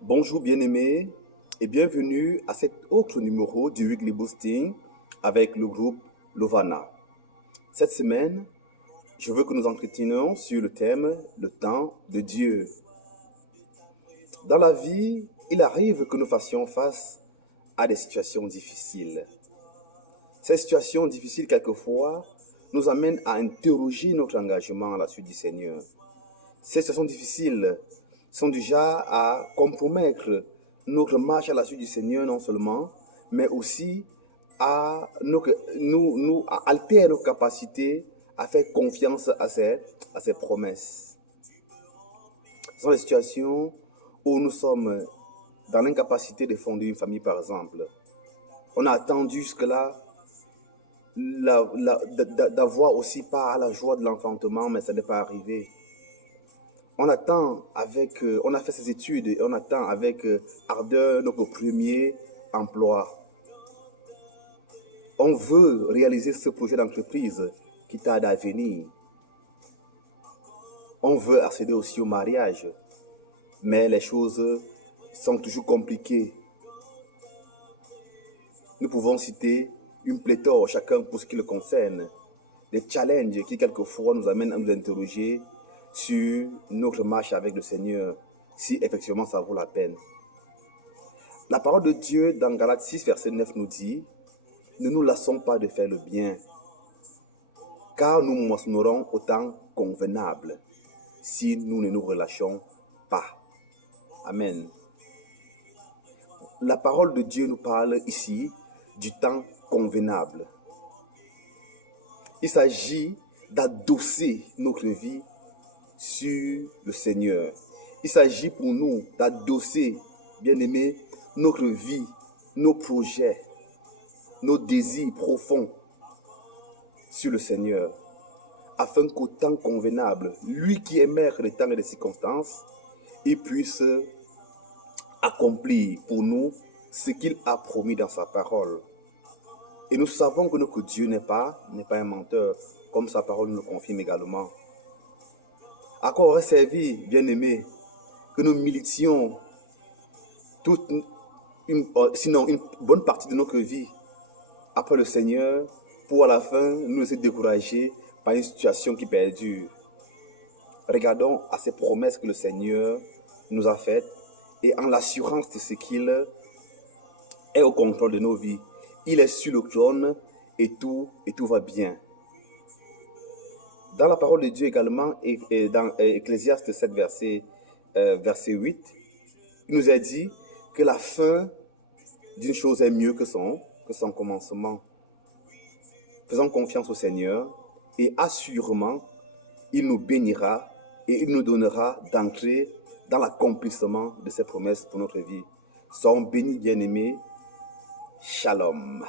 Bonjour bien-aimés et bienvenue à cet autre numéro du Weekly Boosting avec le groupe Lovana. Cette semaine, je veux que nous entretenions sur le thème « Le temps de Dieu ». Dans la vie, il arrive que nous fassions face à des situations difficiles. Ces situations difficiles, quelquefois, nous amènent à interroger notre engagement à la suite du Seigneur. Ces situations difficiles sont déjà à compromettre notre marche à la suite du Seigneur non seulement, mais aussi à altérer nos capacités à faire confiance à ses promesses. Ce sont des situations où nous sommes dans l'incapacité de fonder une famille, par exemple. On a attendu jusque-là d'avoir aussi part à la joie de l'enfantement, mais ça n'est pas arrivé. On a fait ses études et on attend avec ardeur notre premier emploi. On veut réaliser ce projet d'entreprise qui tarde à venir. On veut accéder aussi au mariage, mais les choses sont toujours compliquées. Nous pouvons citer une pléthore, chacun pour ce qui le concerne, des challenges qui quelquefois nous amènent à nous interroger sur notre marche avec le Seigneur, si effectivement ça vaut la peine. La parole de Dieu dans Galates 6, verset 9 nous dit « Ne nous lassons pas de faire le bien, car nous moissonnerons au temps convenable si nous ne nous relâchons pas. » Amen. La parole de Dieu nous parle ici du temps convenable. Il s'agit d'adosser notre vie sur le Seigneur. Il s'agit pour nous d'adosser, bien-aimés, notre vie, nos projets, nos désirs profonds sur le Seigneur, afin qu'au temps convenable, lui qui est maître des temps et des circonstances, il puisse accomplir pour nous ce qu'il a promis dans sa parole. Et nous savons que notre Dieu n'est pas un menteur, comme sa parole nous le confirme également. À quoi aurait servi, bien-aimés, que nous militions sinon une bonne partie de notre vie après le Seigneur, pour à la fin nous laisser décourager par une situation qui perdure. Regardons à ces promesses que le Seigneur nous a faites et en l'assurance de ce qu'il est au contrôle de nos vies. Il est sur le trône et tout va bien. Dans la parole de Dieu également, et dans Ecclésiaste 7, verset 8, il nous a dit que la fin d'une chose est mieux que son commencement. Faisons confiance au Seigneur et assurément, il nous bénira et il nous donnera d'entrer dans l'accomplissement de ses promesses pour notre vie. Soyons bénis, bien-aimés. Shalom.